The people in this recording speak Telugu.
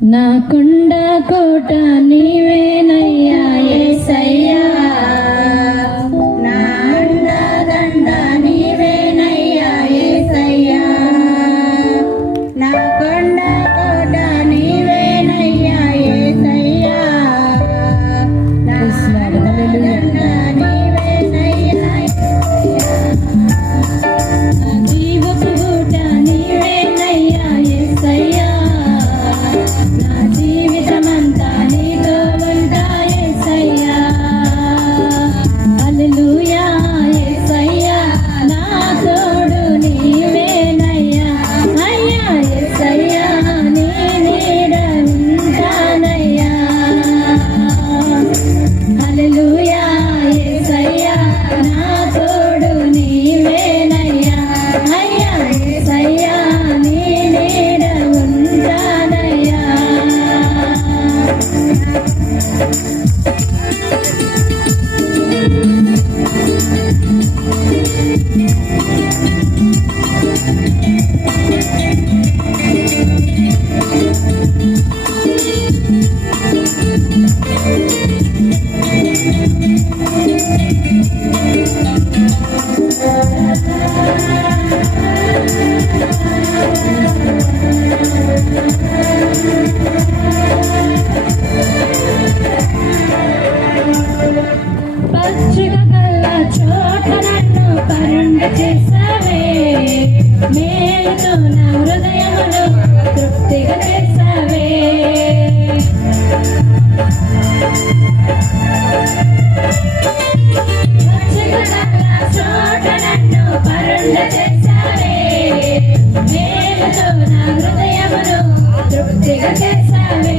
నా కొండ కోట నీవేనయ్యా. దయతో నా హృదయమును తృప్తిగా చేసావే చోట నన్ను పరుండ చేసావే మేలతో నా హృదయమును తృప్తిగా చేసావే